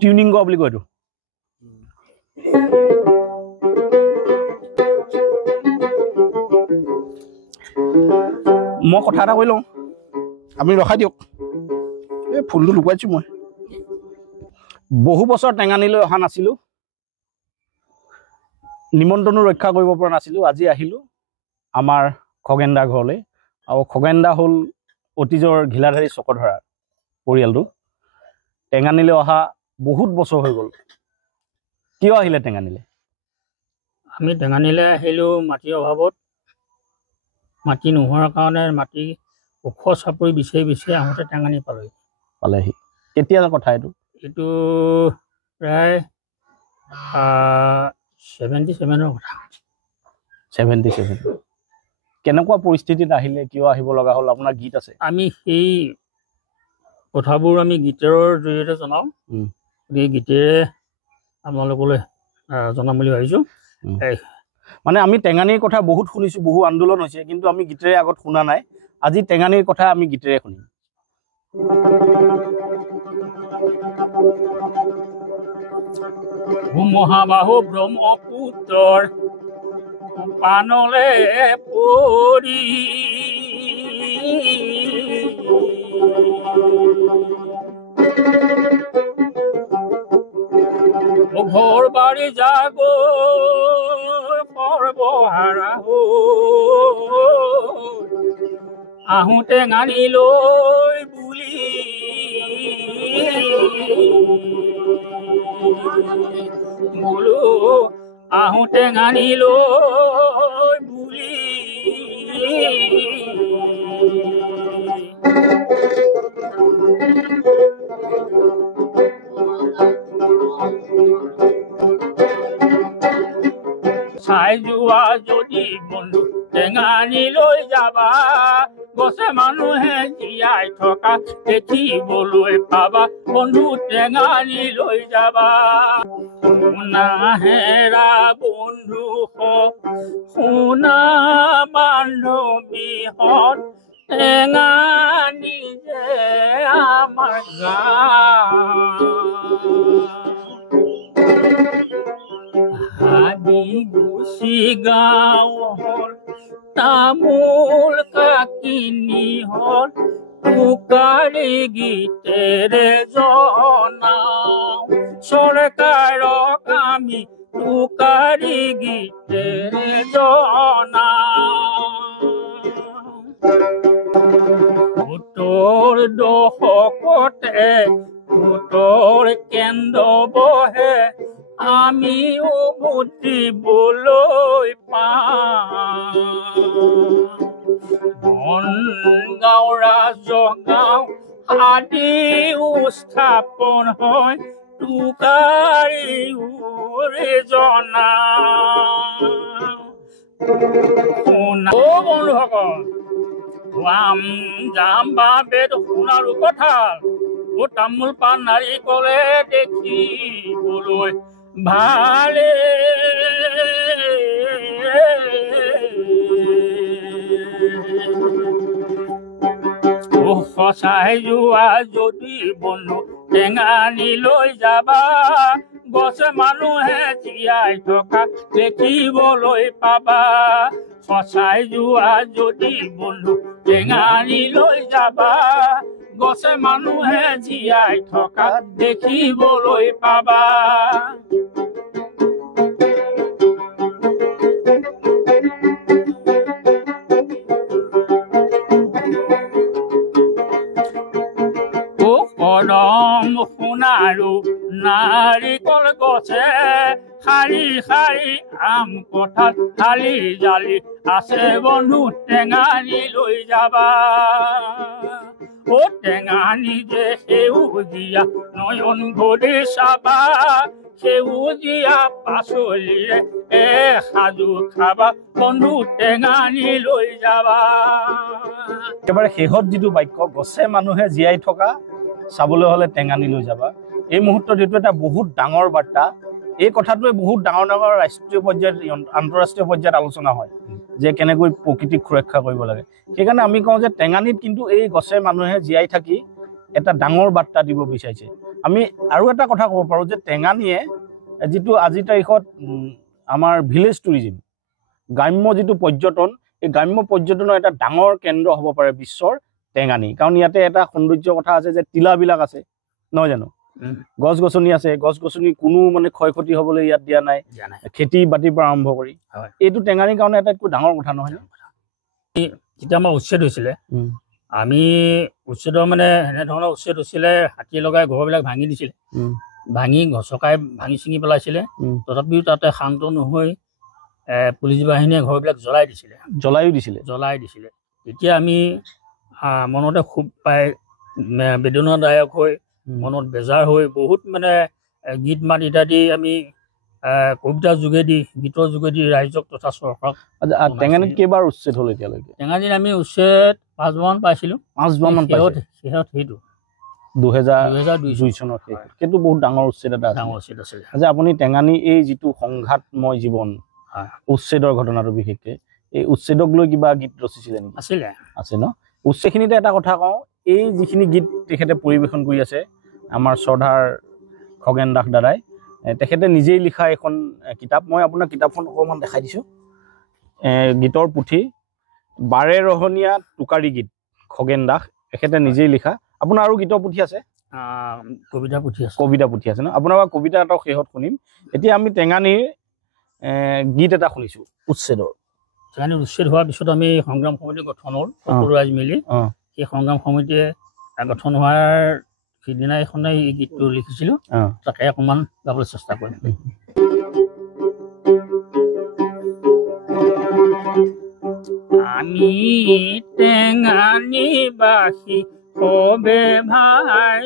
Tuning কৰা বুলি কয় এইটো। মই কথা এটা কৈ লওঁ, আপুনি ৰখাই দিয়ক। এই ফুলটো লুকুৱাইছোঁ মই। বহু বছৰ টেঙানীলৈ অহা নাছিলোঁ, নিমন্ত্ৰণো ৰক্ষা কৰিব পৰা নাছিলোঁ। আজি আহিলোঁ আমাৰ খগেন দাৰ ঘৰলৈ, আৰু খগেন দা হ'ল অতীজৰ ঘিলাধাৰী চকধৰা পৰিয়ালটো। টেঙানীলৈ অহা বহুত বছৰ হৈ গ'ল। কিয় আহিলে টেঙানীলৈ? আমি টেঙানীলৈ আহিলোঁ মাটিৰ অভাৱত। মাটি নোহোৱাৰ কাৰণে মাটি ওখ চাপৰি বিচাৰি বিচাৰি আহোঁতে টেঙানী পালেহি। কেতিয়া কথা এইটো? এইটো প্ৰায় 77ৰ কথা। 77। কেনেকুৱা পৰিস্থিতিত আহিলে, কিয় আহিব লগা হ'ল? আপোনাৰ গীত আছে? আমি সেই কথাবোৰ আমি গীতৰ জৰিয়তে জনাওঁ। এই গীতেৰে আপোনালোকলৈ জনাম বুলি ভাবিছোঁ। মানে আমি টেঙানীৰ কথা বহুত শুনিছোঁ, বহু আন্দোলন হৈছে, কিন্তু আমি গীতেৰে আগত শুনা নাই। আজি টেঙানীৰ কথা আমি গীতেৰে শুনিম। মহাবাহু ব্ৰহ্মপুত্ৰৰ পানলে পৰি ঘৰ বাৰী যাব সৰ্বহাৰা আহোঁ টেঙানীলৈ বুলি বোলো, আহোঁ টেঙানীলৈ বুলি চাই যোৱা যদি বন্ধু টেঙানীলৈ যাবা, গছে মানুহে জীয়াই থকা দেখিবলৈ পাবা। বন্ধু টেঙানীলৈ যাবা, শুনা হেৰা বন্ধু শুনা বান্ধৱীহঁত, টেঙানী যে আমাৰ গাঁও। হাবি গুচি গাঁও হ'ল, তামোল কাকিনি হ'ল, টোকাৰী গীতেৰে জনাওঁ। চৰকাৰক আমি টোকাৰী গীতেৰে জনাওঁ। 70ৰ দশকতে ভোটৰ কেন্দ্ৰ বহে, আমিও ভোট দিবলৈ পাওঁ। বনগাঁও ৰাজগাঁও আদি স্থাপন হয়, টোকাৰী জনাওঁ। বন্ধুসকল, আম জাম বা বেদ সোণাৰু কঁঠাল, তামোল পাণ নাৰিকলে দেখিবলৈ ভালে। সঁচাই যোৱা যদি বন্ধু টেঙানীলৈ যাবা, গছে মানুহে জীয়াই থকা দেখিবলৈ পাবা। সঁচাই যোৱা যদি বন্ধু টেঙানীলৈ যাবা, গছে মানুহে জীয়াই থকা দেখিবলৈ পাবা। কদম সোণাৰু নাৰিকল গছে, শাৰী শাৰী আম কঁঠাল থালি জালি আছে, বন্ধু টেঙানীলৈ যাবা। টেঙানী যে সেউজীয়া নয়ন ভৰি চাবা, সেউজীয়া পাচলিৰে এসাজু খাবা, বন্ধু টেঙানীলৈ যাবা। একেবাৰে শেষত যিটো বাক্য, গছে মানুহে জীয়াই থকা চাবলৈ হ'লে টেঙানীলৈ যাবা, এই মুহূৰ্তত এইটো এটা বহুত ডাঙৰ বাৰ্তা। এই কথাটোৱে বহুত ডাঙৰ ডাঙৰ ৰাষ্ট্ৰীয় পৰ্যায়ত, আন্তঃৰাষ্ট্ৰীয় পৰ্যায়ত আলোচনা হয় যে কেনেকৈ প্ৰকৃতিক সুৰক্ষা কৰিব লাগে। সেইকাৰণে আমি কওঁ যে টেঙানীত কিন্তু এই গছে মানুহে জীয়াই থাকি এটা ডাঙৰ বাৰ্তা দিব বিচাৰিছে। আমি আৰু এটা কথা ক'ব পাৰোঁ যে টেঙানীয়ে যিটো আজিৰ তাৰিখত আমাৰ ভিলেজ টুৰিজিম, গ্ৰাম্য যিটো পৰ্যটন, এই গ্ৰাম্য পৰ্যটনৰ এটা ডাঙৰ কেন্দ্ৰ হ'ব পাৰে বিশ্বৰ টেঙানী। কাৰণ ইয়াতে এটা সৌন্দৰ্য কথা আছে যে টিলাবিলাক আছে, নহয় জানো? গছ গছনি আছে, গছ গছনি কোনো মানে ক্ষয় ক্ষতি হ'বলৈ ইয়াত দিয়া নাই, খেতি বাতিৰ পৰা আৰম্ভ কৰি। এইটো টেঙানীৰ কাৰণে আটাইতকৈ ডাঙৰ কথা, নহয়? যেতিয়া আমাৰ উচ্ছেদ হৈছিলে, আমি উচ্ছেদৰ মানে এনেধৰণৰ উচ্ছেদ হৈছিলে, হাতী লগাই ঘৰবিলাক ভাঙি দিছিলে, ভাঙি গছকাই ভাঙি ছিঙি পেলাইছিলে। তথাপিও তাতে শান্ত নহৈ পুলিচ বাহিনীয়ে ঘৰবিলাক জ্বলাই দিছিলে। তেতিয়া আমি মনতে খুব পাই বেদনাদায়ক হৈ, মনত বেজাৰ হৈ বহুত মানে গীত মাত ইত্যাদি আমি কবিতাৰ যোগেদি, গীতৰ যোগেদি ৰাইজক তথা চৰকাৰক। টেঙানীত কেইবাৰ উচ্ছেদ হ'ল এতিয়ালৈকে? টেঙানীত আমি উচ্ছেদ 5বাৰমান পাইছিলোঁ। 5বাৰমান সেইটো 2002 চনৰ সেইটো বহুত ডাঙৰ উচ্ছেদ এটা আছিলে। যে আপুনি টেঙানী এই যিটো সংঘাতময় জীৱন, উচ্ছেদৰ ঘটনাটো বিশেষকৈ, এই উচ্ছেদক লৈ কিবা গীত ৰচিছিলে নেকি? আছে ন? উচ্ছেদখিনিতে এটা কথা কওঁ, এই যিখিনি গীত তেখেতে পৰিৱেশন কৰি আছে, আমাৰ শ্ৰদ্ধাৰ খগেন দাস দাদাই, তেখেতে নিজেই লিখা এখন কিতাপ। মই আপোনাক কিতাপখন অকণমান দেখাই দিছোঁ। গীতৰ পুথি, বাৰে ৰহণীয়া টোকাৰী গীত, খগেন দাস, তেখেতে নিজেই লিখা। আপোনাৰ আৰু গীতৰ পুথি আছে? কবিতা পুথি আছে ন? আপোনাৰ কবিতা এটা শেষত শুনিম। এতিয়া আমি টেঙানীৰ গীত এটা শুনিছোঁ উচ্ছেদৰ। টেঙানীৰ উচ্ছেদ হোৱাৰ পিছত আমি সংগ্ৰাম সমিতি গঠন হ'ল, সকলো ৰাইজ মিলি। সেই সংগ্ৰাম সমিতিয়ে গঠন হোৱাৰ সিদিনাখনেই এই গীতটো লিখিছিলোঁ। তাকে অকণমান গাবলৈ চেষ্টা কৰিম। আমি টেঙানীবাসী সবে ভাই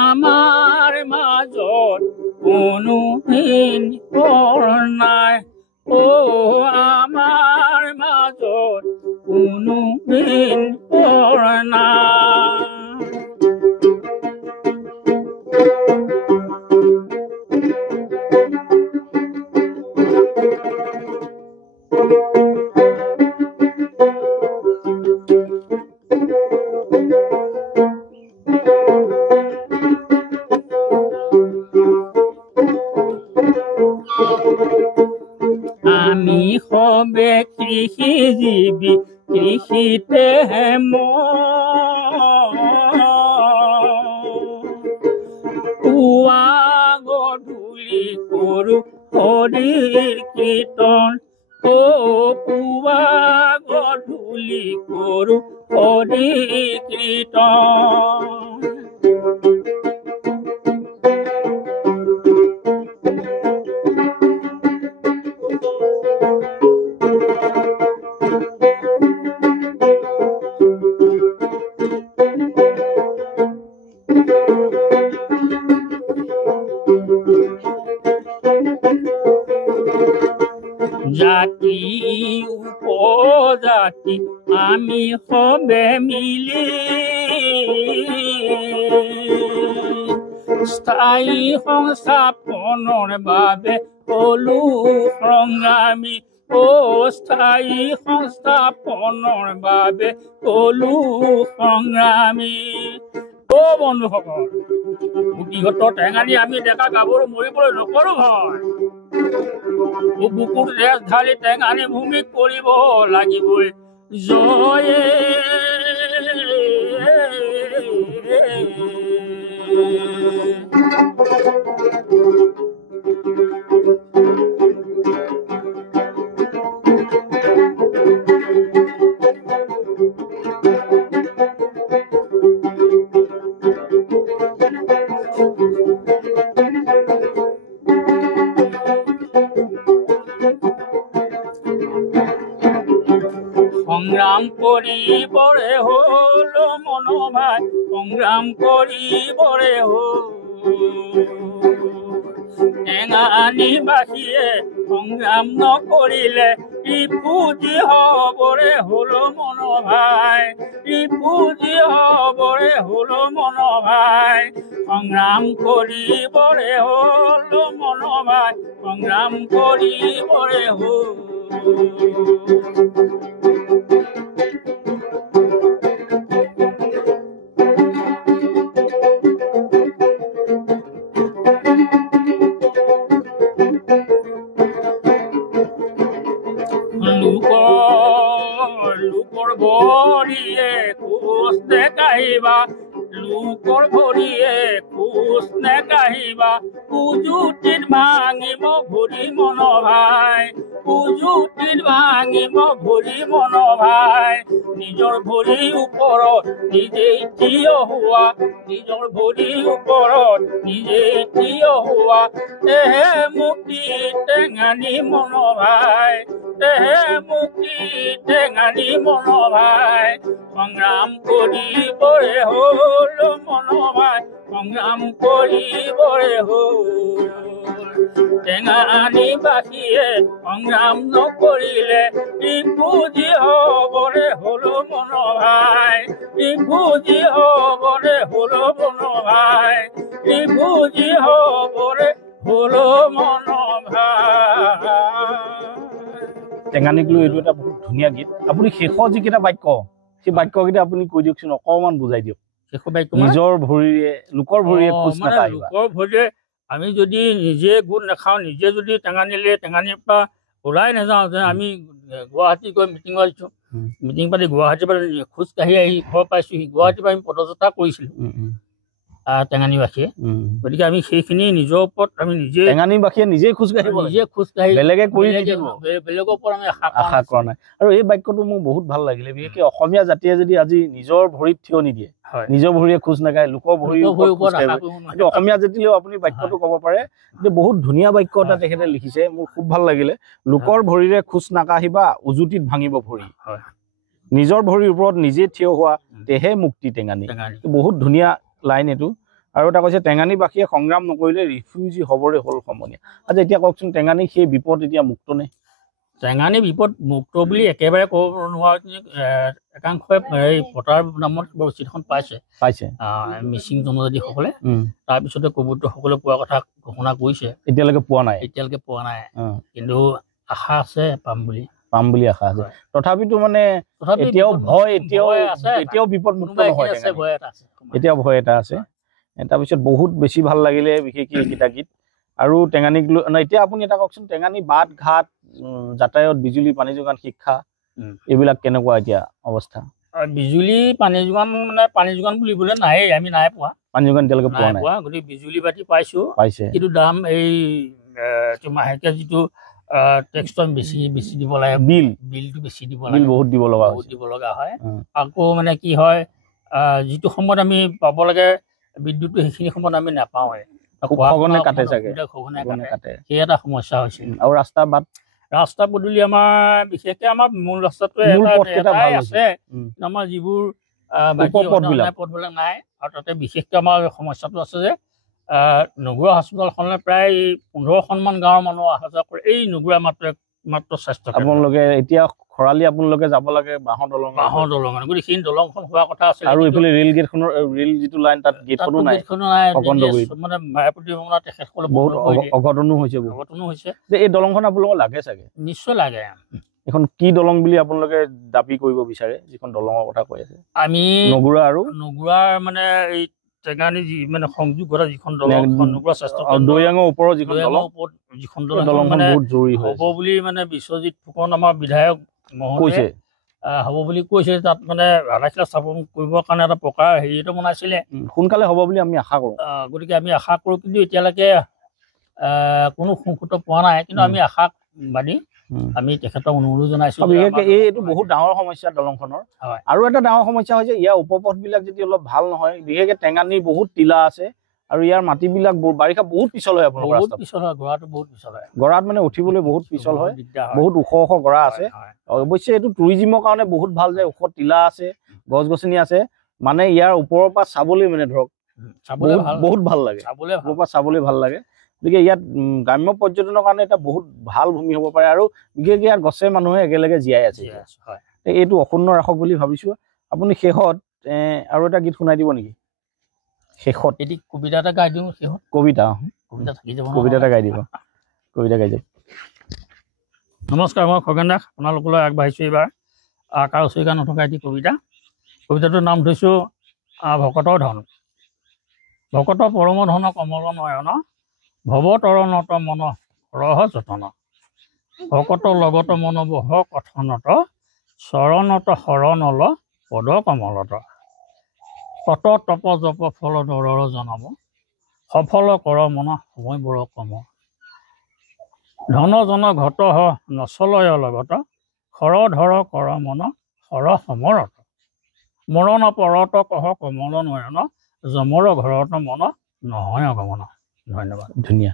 আমাৰ মাজত কোনো ভিন নাই, আমাৰ মাজত কোনো ভিন নাই। আমি সবে কৃষিজীৱী, কৃষিতে পুৱা গধূলি কৰোঁ হৰিৰ কীৰ্তন, পুৱা গধূলি কৰোঁ হৰিৰ কীৰ্তন। জাতি উপজাতি আমি সবে মিলি স্থায়ী সংস্থাপনৰ বাবে হলো সংগ্ৰামী, স্থায়ী সংস্থাপনৰ বাবে হলো সংগ্ৰামী। বন্ধুসকল, বুকিহঁতৰ টেঙানী আমি ডেকা গাভৰু মৰিবলৈ নকৰো ভয়। বুকুত ৰেচ ঢালি টেঙানী ভূমিক কৰিব লাগিবই জয়ে। সংগ্ৰাম কৰিবৰে হ'ল মনোভাই, সংগ্ৰাম কৰিবৰে হ'ল টেঙানীবাসীয়ে সংগ্ৰাম নকৰিলে ৰিপুজি হবৰে হ'ল মনোভাই, ৰিপুজি হবৰে হ'ল মনোভাই। সংগ্ৰাম কৰিবৰে হ'ল মনোভাই, সংগ্ৰাম কৰিবৰে হ'ল। খোজ নেকাঢ়িবা লোকৰ ভৰিয়ে খোজ নেকাঢ়িবা উজুতিত ভাঙিব ভৰি মন ভাই উজুতিত ভাঙিব ভৰি মন ভাই নিজৰ ভৰিৰ ওপৰত নিজেই থিয় হোৱা নিজৰ ভৰিৰ ওপৰত নিজেই থিয় হোৱা তেহে মুক্তি টেঙানি মন ভাই তেহে মুক্তি টেঙানি মন ভাই সংগ্ৰাম কৰিবৰে হ'ল মন ভাই সংগ্ৰাম কৰিবৰে হ'ল টেঙানিবাসীয়ে সংগ্ৰাম নকৰিলে ত্ৰিভুজি হ'বৰে হ'ল মন ভাই ত্ৰিভুজি হ'বৰে হ'ল মন ভাই ত্ৰিভুজি হ'বৰে হ'ল মন ভাই টেঙানীক লৈ এইটো এটা বহুত ধুনীয়া গীত আপুনি শেষৰ যিকেইটা বাক্য সেই বাক্যকেইটা আপুনি কৈ দিয়কচোন অকণমান বুজাই দিয়ক শেষৰ বাক্য নিজৰ ভৰিৰে লোকৰ ভৰিৰে খোজ নাকাঢ়িবা লোকৰ ভৰিৰে আমি যদি নিজে গোট নাখাওঁ নিজে যদি টেঙানীলে টেঙানীৰ পৰা ওলাই নাযাওঁ যে আমি গুৱাহাটী গৈ মিটিং পাতিছোঁ মিটিং পাতি গুৱাহাটীৰ পৰা খোজকাঢ়ি আহি ঘৰ পাইছোঁহি গুৱাহাটীৰ পৰা আমি পদযাত্ৰা কৰিছিলোঁ টেঙানীবাসীয়ে গতিকে আমি সেইখিনি নিজৰ ওপৰত আমি নিজে টেঙানীবাসীয়ে নিজেই খোজকাঢ়ি বেলেগে কৰি বেলেগৰ ওপৰত আমি আশা কৰা নাই আৰু এই বাক্যটো মোৰ বহুত ভাল লাগিলে বিশেষকৈ অসমীয়া জাতিয়ে যদি আজি নিজৰ ভৰিত থিয় নিদিয়ে নিজৰ ভৰিয়ে খোজ নাকাঢ়ে লোকৰ ভৰিৰ ওপৰত কিন্তু অসমীয়া জাতিলেও আপুনি বাক্যটো ক'ব পাৰে কিন্তু বহুত ধুনীয়া বাক্য এটা তেখেতে লিখিছে মোৰ খুব ভাল লাগিলে লোকৰ ভৰিৰে খোজ নাকাঢ়িবা উজুতিত ভাঙিব ভৰি নিজৰ ভৰিৰ ওপৰত নিজে থিয় হোৱা তেহে মুক্তি টেঙানী বহুত ধুনীয়া লাইন এইটো আৰু এটা কৈছে টেঙানীবাসীয়ে সংগ্ৰাম নকৰিলে ৰিফিউজি হ'বৰে হ'ল সমনীয়া আচ্ছা এতিয়া কওকচোন টেঙানী সেই বিপদ এতিয়া মুক্ত নে টেঙানী বিপদ মুক্ত বুলি একেবাৰে ক'ব নোৱাৰা একাংশই এই পতাৰ নামত চিঠিখন পাইছে মিচিং জনজাতিসকলে তাৰপিছতে কবুতৰসকলে পোৱা কথা ঘোষণা কৰিছে এতিয়ালৈকে পোৱা নাই কিন্তু আশা আছে পাম বুলি আশা আছে তথাপিতো মানে এতিয়াও ভয় এতিয়াও বিপদ মুক্ত নহয় এতিয়াও ভয় এটা আছে তাৰপিছত বহুত বেছি ভাল লাগিলে বিশেষকৈ এইকেইটা গীত আৰু টেঙানীক এতিয়া আপুনি এটা কওকচোন টেঙানী বাট ঘাট যাতায়ত বিজুলী পানী যোগান শিক্ষা এইবিলাক কেনেকুৱা এতিয়া অৱস্থা বিজুলী পানী যোগান বুলিবলৈ নায়েই আমি নাই পোৱা পানী যোগান এতিয়ালৈকে পোৱা নাই গতিকে বিজুলী বাতি পাইছে কিন্তু দাম এই মাহেকীয়া যিটো টেক্সটো বেছি দিব লাগে বিলটো বেছি দিব লাগে বহুত দিব লগা হয় আকৌ মানে কি হয় যিটো সময়ত আমি পাব লাগে বিদ্যুৎটো সেইখিনি সময়ত আমি নাপাওঁৱে সেই এটা সমস্যা হৈছে আৰু ৰাস্তা পদূলি আমাৰ বিশেষকৈ আমাৰ মূল ৰাস্তাটোৱে আছে আমাৰ যিবোৰ পথবিলাক নাই আৰু তাতে বিশেষকৈ আমাৰ সমস্যাটো আছে যে নগুৰা হস্পিটেলখনে প্ৰায় 15খনমান গাঁৱৰ মানুহ অহা যোৱা কৰে এই নগুৰা মাত্ৰ স্বাস্থ্য আপোনালোকে এতিয়া খৰালি আপোনালোকে যাব লাগে বাঁহৰ দলং গতিকে সেই দলংখন হোৱা কথা আছে আৰু এইফালে ৰেল যিটো লাইন তাত গেটখনো নাই মানে মায়াপতি তেখেতসকলে বহুত অঘটনো হৈছে এই দলংখন আপোনালোকক লাগে চাগে নিশ্চয় লাগে এখন কি দলং বুলি আপোনালোকে দাবী কৰিব বিচাৰে যিখন দলঙৰ কথা কৈ আছে আমি নগুৰাৰ মানে এই টেঙানী মানে সংযোগ কৰা যিখন দলং নগুৰা স্বাস্থ্য দৈয়াঙৰ ওপৰত যিখন দলং মানে হ'ব বুলি মানে বিশ্বজিৎ ফুকন আমাৰ বিধায়ক কৈছে হ'ব বুলি কৈছে তাত মানে আধাখিলা স্থাপন কৰিবৰ কাৰণে এটা পকা হেৰি এটা বনাইছিলে সোনকালে হ'ব বুলি আমি আশা কৰোঁ গতিকে আমি আশা কৰোঁ কিন্তু এতিয়ালৈকে কোনো সংসূত পোৱা নাই কিন্তু আমি আশাবাদী আমি তেখেতক অনুৰোধ জনাইছোঁ বিশেষকৈ এইটো বহুত ডাঙৰ সমস্যা দলংখনৰ আৰু এটা ডাঙৰ সমস্যা হৈছে ইয়াৰ উপপথবিলাক যদি অলপ ভাল নহয় বিশেষকৈ টেঙানীৰ বহুত টিলা আছে আৰু ইয়াৰ মাটিবিলাক বাৰিষা বহুত পিছল হয় গৰাত মানে উঠিবলৈ বহুত পিছল হয় বহুত ওখ গৰা আছে অৱশ্যে এইটো টুৰিজিমৰ কাৰণে বহুত ভাল যে ওখ টিলা আছে গছ গছনি আছে মানে ইয়াৰ ওপৰৰ পৰা চাবলৈ মানে ধৰক বহুত ভাল লাগে ওপৰৰ পৰা চাবলৈ ভাল লাগে গতিকে ইয়াত গ্ৰাম্য পৰ্যটনৰ কাৰণে এটা বহুত ভাল ভূমি হ'ব পাৰে আৰু বিশেষকৈ ইয়াত গছে মানুহে একেলগে জীয়াই আছে এইটো অক্ষুণ্ণ ৰাখক বুলি ভাবিছোঁ আপুনি শেষত আৰু এটা গীত শুনাই দিব নেকি শেষত কবিতা এটা গাই দিওঁ কবিতা এটা গাই দিব নমস্কাৰ মই খগেন দাস আপোনালোকলৈ আগবাঢ়িছোঁ এইবাৰ আকাৰ উচৰিকা নথকা এটি কবিতাটোৰ নাম থৈছোঁ ভকতৰ ধন ভকত পৰম ধন কমল নয়ন ভৱতৰণত মন ৰহ যতন ভকত লগত মন বহ কথনত চৰণত শৰণল পদ কমলত কত তপ জপ ফল দৰৰ জনম সফল কৰ মন সময় বৰ কম ধন জন ঘট নচলয় লগত খৰ ধৰ কৰ মন সৰ সমৰত মৰণ পৰত কহ কমল নয়ন যমৰ ঘৰত মন নহয় অগমন। ধন্যবাদ। ধুনীয়া,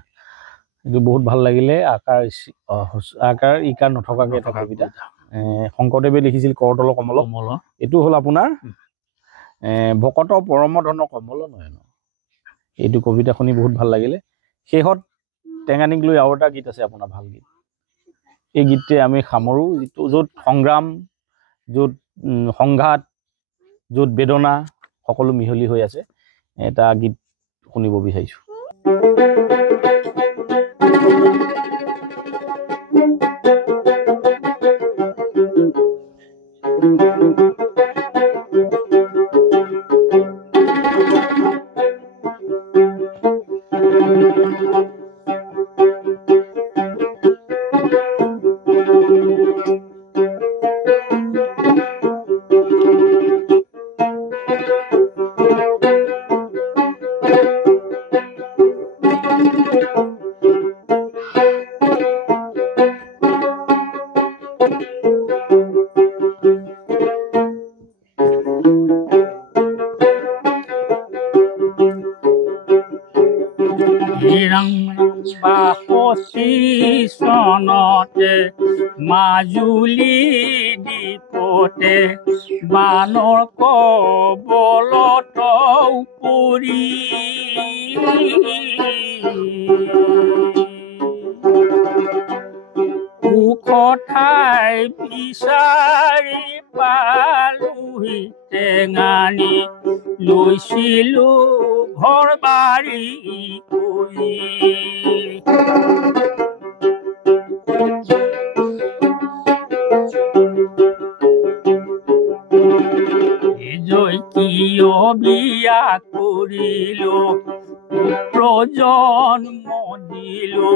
এইটো বহুত ভাল লাগিলে। আকাৰ ইকাৰ নথকাকে এটা কবিতা। শংকৰদেৱে লিখিছিল কৰতল কমল। এইটো হ'ল আপোনাৰ ভকত পৰম ধন কমল নয়ন। এইটো কবিতা শুনি বহুত ভাল লাগিলে। শেষত টেঙানীক লৈ আৰু এটা গীত আছে আপোনাৰ, ভাল গীত। এই গীতটোৱে আমি সামৰোঁ, যিটো য'ত সংগ্ৰাম, য'ত সংঘাত, য'ত বেদনা সকলো মিহলি হৈ আছে। এটা গীত শুনিব বিচাৰিছোঁ। বাষষ্ঠি চনতে মাজুলী দ্বীপতে বানৰ কবলত পৰি ওখ ঠাই বিচাৰি পালোহি টেঙানী লৈছিলো ঘৰ বাৰী কৰি কিয় বিয়া কৰিলো প্ৰজন্ম দিলো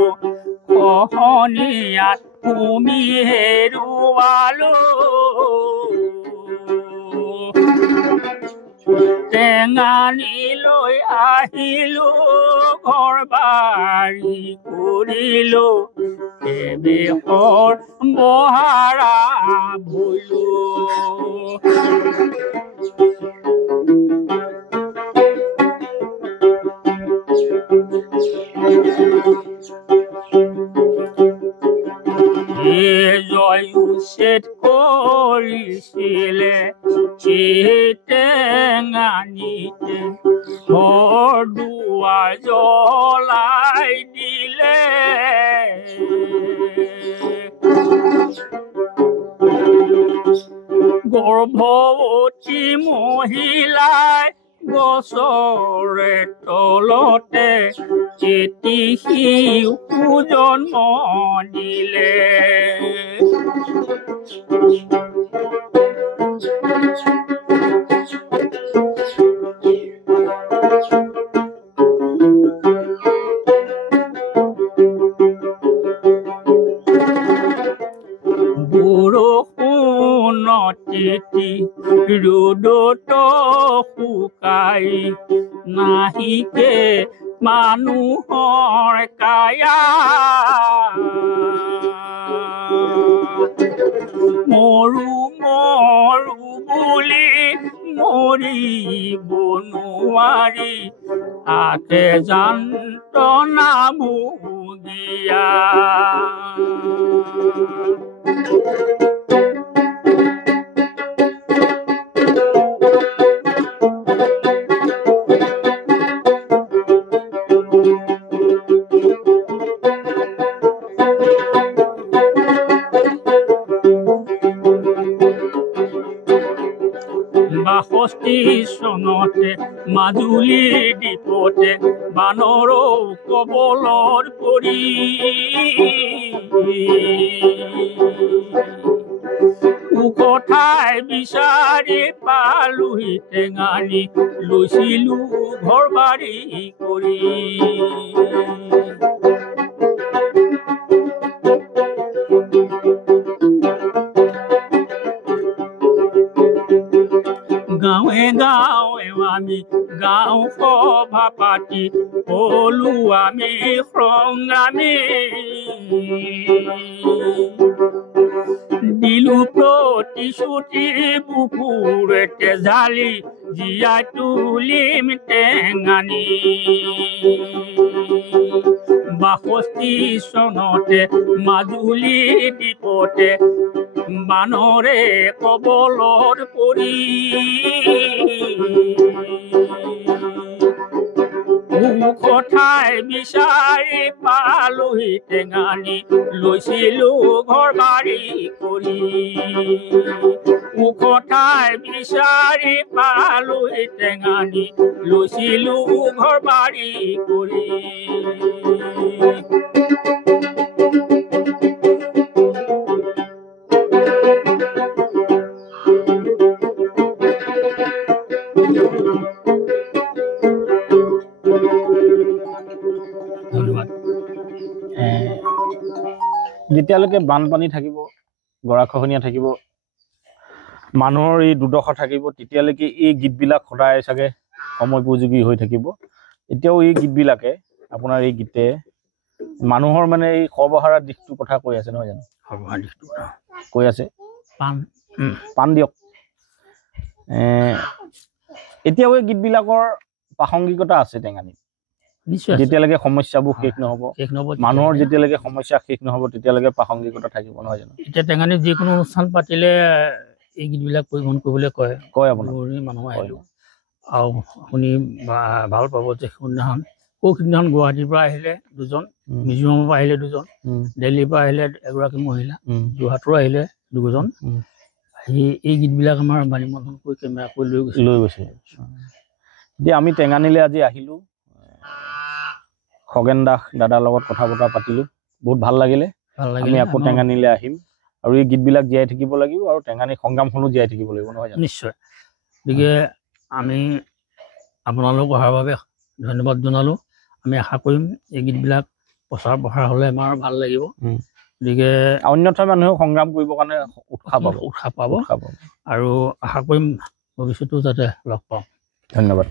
কহনীয়াত তুমি হেৰুৱালো টেঙানীলৈ আহিলো ঘৰ বাৰী কৰিলো এবেশৰ বহাৰা ভুলো জয় উচ্ছেদ কৰিছিলে টেঙানীতে ঘৰ দুৱাৰ জ্বলাই দিলে গৰ্ভৱতী মহিলাই গছৰে তলতে এটি শিশু জন্ম দিলে তিতি ৰ'দত শুকাই নাহিকে মানুহৰ কায়া মৰু মৰু বুলি মৰিব নোৱাৰি আকে যন্ত্ৰণা ভুগিয়া বাষষ্ঠি চনতে মাজুলী দ্বীপতে বানৰ কবলত পৰি ওখ ঠাই বিচাৰি পালোহি টেঙানী লৈছিলো ঘৰ বাৰী কৰি গাঁৱে গাঁৱে আমি গাঁও সভা পাতি হলো আমি সংগ্ৰামী দিলো প্ৰতিশ্ৰুতি বুকুৰে তেজালি জীয়াই তুলিম টেঙানি ৬২ চনতে মাজুলী দ্বীপতে বানৰে কবলত পৰি ওখ ঠাই বিচাৰি পালোহি টেঙানি লৈছিলো ঘৰ বাৰী কৰি ওখ ঠাই বিচাৰি পালোহি টেঙানি লৈছিলো ঘৰ বাৰী কৰি ধন্যবাদ যেতিয়ালৈকে বানপানী থাকিব গৰাখহনীয়া থাকিব মানুহৰ এই দুৰ্দশা থাকিব তেতিয়ালৈকে এই গীতবিলাক সদায় চাগে সময়োপযোগী হৈ থাকিব এতিয়াও এই গীতবিলাকে আপোনাৰ এই গীতে মানুহৰ মানে এই সৰ্বহাৰা দিশটোৰ কথা কৈ আছে নহয় জানো সৰ্বহাৰা দিশটোৰ কথা কৈ আছে পাণ দিয়ক এতিয়াও এই গীতবিলাকৰ প্ৰাসংগিকতা আছে টেঙানীত নিশ্চয় যেতিয়ালৈকে সমস্যাবোৰ শেষ নহ'ব মানুহৰ যেতিয়ালৈকে সমস্যা শেষ নহ'ব তেতিয়ালৈকে প্ৰাসংগিকতা থাকিব নহয় জানো এতিয়া টেঙানীত যিকোনো অনুষ্ঠান পাতিলে এই গীতবিলাক পৰিৱেশন কৰিবলৈ কয় আপোনাৰ মানুহ আহিলোঁ আৰু শুনি ভাল পাব যে সেইদিনাখন সিদিনাখন গুৱাহাটীৰ পৰা আহিলে দুজন মিজোৰামৰ পৰা আহিলে দুজন দিল্লীৰ পৰা আহিলে এগৰাকী মহিলা যোৰহাটৰ আহিলে দুজন এই গীতবিলাক আমাৰ বাণীমোহন কৰি কেমেৰা কৰি লৈ গৈছে এতিয়া আমি টেঙানীলৈ আজি আহিলোঁ খগেন দাস দাদাৰ লগত কথা বতৰা পাতিলোঁ বহুত ভাল লাগিলে আমি আকৌ টেঙানীলৈ আহিম আৰু এই গীতবিলাক জীয়াই থাকিব লাগিব আৰু টেঙানী সংগ্ৰামখনো জীয়াই থাকিব লাগিব নহয় জানো নিশ্চয় গতিকে আমি আপোনালোক অহাৰ বাবে ধন্যবাদ জনালোঁ আমি আশা কৰিম এই গীতবিলাক প্ৰচাৰ হ'লে আমাৰ ভাল লাগিব গতিকে অন্যথা মানুহেও সংগ্ৰাম কৰিবৰ কাৰণে উৎসাহ পাব আৰু আশা কৰিম ভৱিষ্যতেও যাতে লগ পাওঁ ধন্যবাদ